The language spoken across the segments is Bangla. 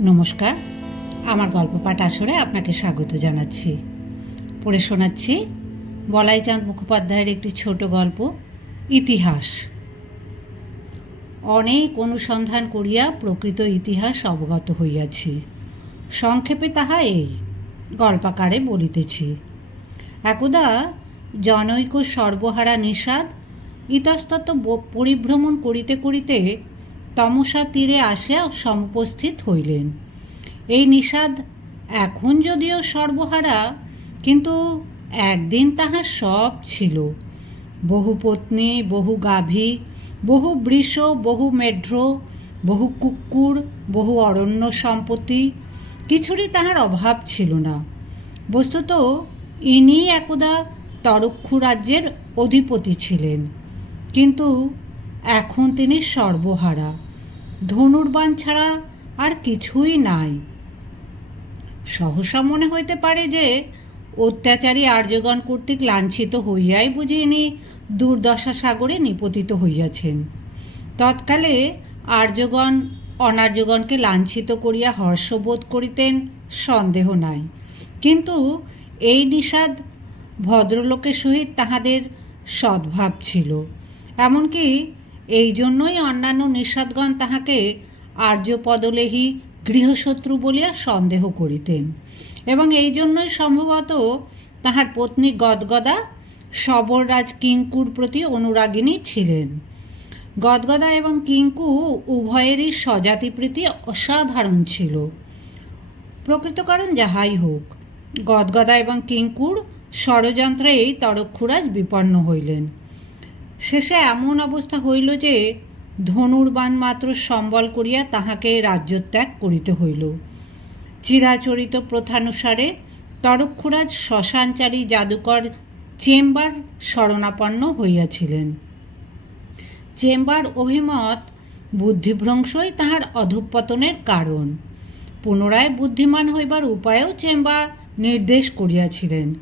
নমস্কার। আমার গল্প পাঠ আসরে আপনাকে স্বাগত জানাচ্ছি। পড়ে শোনাচ্ছি বলাইচাঁদ মুখোপাধ্যায়ের একটি ছোট গল্প, ইতিহাস। অনেক অনুসন্ধান করিয়া প্রকৃত ইতিহাস অবগত হইয়াছি। সংক্ষেপে তাহা এই, গল্পাকারে বলিতেছি। একদা জনৈক সর্বহারা নিষাদ, ইতস্তত পরিভ্রমণ করিতে করিতে তমসা তীরে আসিয়া সমুপস্থিত হইলেন। এই নিষাদ এখন যদিও সর্বহারা, কিন্তু একদিন তাহার সব ছিল। বহু পত্নী, বহু গাভী, বহু বৃষ, বহু মেঢ্র, বহু কুকুর, বহু অরণ্য সম্পত্তি, কিছুরই তাহার অভাব ছিল না। বস্তুত ইনি একদা তরক্ষু রাজ্যের অধিপতি ছিলেন, কিন্তু এখন তিনি সর্বহারা। ধনুর্বাণ ছাড়া আর কিছুই নাই। সহসা মনে হইতে পারে যে, অত্যাচারী আর্যগণ কর্তৃক লাঞ্ছিত হইয়াই বুঝি ইনি দুর্দশা সাগরে নিপতিত হইয়াছেন। তৎকালে আর্যগণ, অনার্যগণকে লাঞ্ছিত করিয়া হর্ষবোধ করিতেন সন্দেহ নাই। কিন্তু এই নিষাদ ভদ্রলোকের সহিত তাহাদের সদ্ভাব ছিল। এমনকি এই জন্যই অন্যান্য নিষাদগণ তাহাকে আর্যপদলেহী গৃহশত্রু বলিয়া সন্দেহ করিতেন। এবং এই জন্যই সম্ভবত তাহার পত্নী গদগদা সবররাজ কিঙ্কুর প্রতি অনুরাগিনী ছিলেন। গদগদা এবং কিঙ্কু উভয়েরই স্বজাতিপ্রীতি অসাধারণ ছিল। প্রকৃত কারণ যাহাই হোক, গদগদা এবং কিঙ্কুর ষড়যন্ত্রেই তরক্ষুরাজ বিপন্ন হইলেন। শেষে এমন অবস্থা হইল যে ধনুর্বাণ মাত্র সম্বল করিয়া তাহাকে রাজ্যত্যাগ করিতে হইল। চিরাচরিত প্রথানুসারে তরক্ষুরাজ শ্মশানচারী জাদুকর চেম্বার শরণাপন্ন হইয়াছিলেন। চেম্বার অভিমত বুদ্ধিভ্রংশই তাহার অধঃপতনের কারণ। পুনরায় বুদ্ধিমান হইবার উপায়ও চেম্বার নির্দেশ করিয়াছিলেন।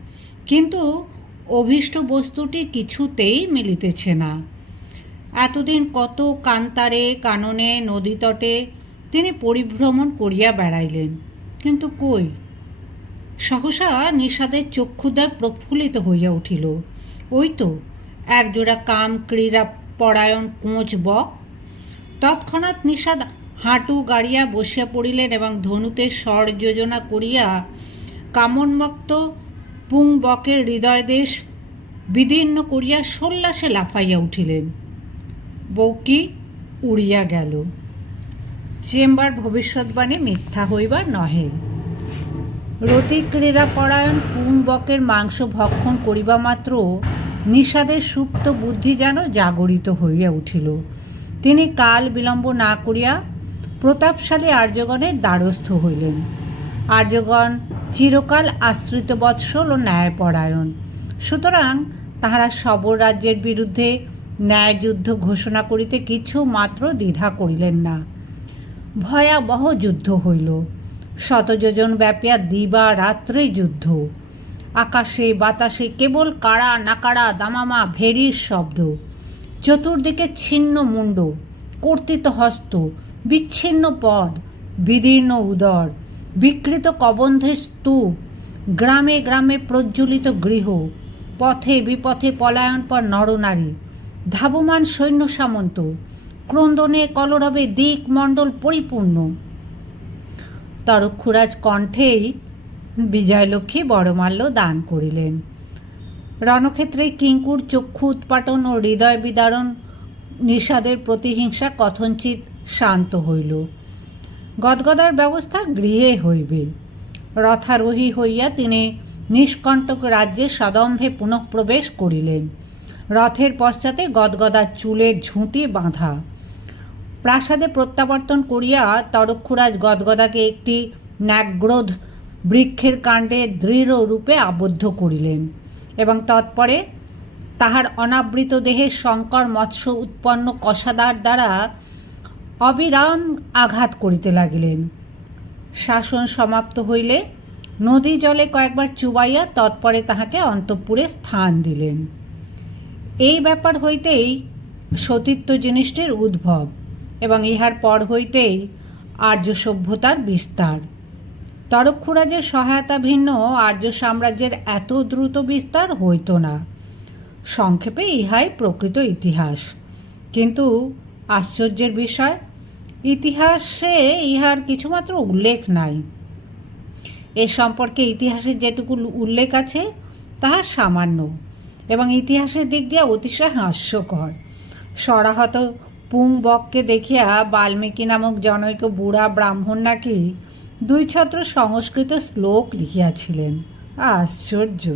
কিন্তু অভীষ্ট বস্তুটি কিছুতেই মিলিতেছে না। এতদিন কত কান্তারে, কাননে নদী তটে তিনি পরিভ্রমণ করিয়া বেড়াইলেন। কিন্তু কই? সহসা নিষাদের চক্ষুদ্বয় প্রফুল্লিত হইয়া উঠিল। ওই তো একজোড়া কাম ক্রীড়া পরায়ণ কোঁচ বক। তৎক্ষণাৎ নিষাদ হাঁটু গাড়িয়া বসিয়া পড়িলেন এবং ধনুতে স্বর যোজনা করিয়া কামনমক্ত পুং বকের হৃদয়দেশ বিদীর্ণ করিয়া সল্লাসে লাফাইয়া উঠিলেন। বউকি উড়িয়া গেল। চেম্বার ভবিষ্যৎবাণী মিথ্যা হইবার নহে। রতি ক্রীড়াপরায়ণ পুংবকের মাংস ভক্ষণ করিবা মাত্র নিষাদের সুপ্ত বুদ্ধি যেন জাগরিত হইয়া উঠিল। তিনি কাল বিলম্ব না করিয়া প্রতাপশালী আর্যগণের দ্বারস্থ হইলেন। আর্যগণ চিরকাল আশ্রিত বৎসল ও ন্যায়পরায়ণ। সুতরাং তাহারা সবর রাজ্যের বিরুদ্ধে ন্যায়যুদ্ধ ঘোষণা করিতে কিছু মাত্র দ্বিধা করিলেন না। ভয়াবহ যুদ্ধ হইল। শতযোজন ব্যাপিয়া দিবা রাত্রে যুদ্ধ। আকাশে, বাতাসে কেবল কাড়া, নাকাড়া, দামামা, ভেরির শব্দ। চতুর্দিকে ছিন্ন মুণ্ড, কর্তিত হস্ত, বিচ্ছিন্ন পদ, বিদীর্ণ উদর বিকৃত কবন্ধের স্তূপ, গ্রামে গ্রামে প্রজ্বলিত গৃহ, পথে বিপথে পলায়নপর নরনারী, ধাবমান সৈন্য সামন্ত, ক্রন্দনে কলরবে দিক মণ্ডল পরিপূর্ণ। তরক্ষুরাজ কণ্ঠেই বিজয়লক্ষ্মী বড়মাল্য দান করিলেন। রণক্ষেত্রে কিঙ্কুর, চক্ষু উৎপাটন ও হৃদয় বিদারণ, নিষাদের প্রতিহিংসা কথঞ্চিত শান্ত হইল। গদগদার ব্যবস্থা গৃহে হইবে। রথারোহী হইয়া তিনি নিষ্কণ্টক রাজ্যে সদম্ভে পুনঃপ্রবেশ করিলেন। রথের পশ্চাতে গদগদার চুলের ঝুঁটি বাঁধা। প্রাসাদে প্রত্যাবর্তন করিয়া তরক্ষুরাজ গদগদাকে একটি ন্যাগ্রোধ বৃক্ষের কাণ্ডে দৃঢ় রূপে আবদ্ধ করিলেন এবং তৎপরে তাহার অনাবৃত দেহের শঙ্কর মৎস্য উৎপন্ন কষাদার দ্বারা অবিরাম আঘাত করিতে লাগিলেন। শাসন সমাপ্ত হইলে নদী জলে কয়েকবার চুবাইয়া তৎপরে তাহাকে অন্তঃপুরে স্থান দিলেন। এই ব্যাপার হইতেই সতীত্ব জিনিসটির উদ্ভব এবং ইহার পর হইতেই আর্য সভ্যতার বিস্তার। তরক্ষুরাজের সহায়তা ভিন্ন আর্য সাম্রাজ্যের এত দ্রুত বিস্তার হইত না। সংক্ষেপে ইহাই প্রকৃত ইতিহাস। কিন্তু আশ্চর্যের বিষয়। ইতিহাসে ইহার কিছুমাত্র উল্লেখ নাই। এ সম্পর্কে ইতিহাসে যেটুকু উল্লেখ আছে, তাহা সামান্য এবং ইতিহাসের দিক দিয়ে অতিশয় হাস্যকর। সরাহত পুংবককে দেখিয়া বাল্মীকি নামক জনৈক বুড়া ব্রাহ্মণ নাকি দুই ছত্র সংস্কৃত শ্লোক লিখিয়াছিলেন। আশ্চর্য!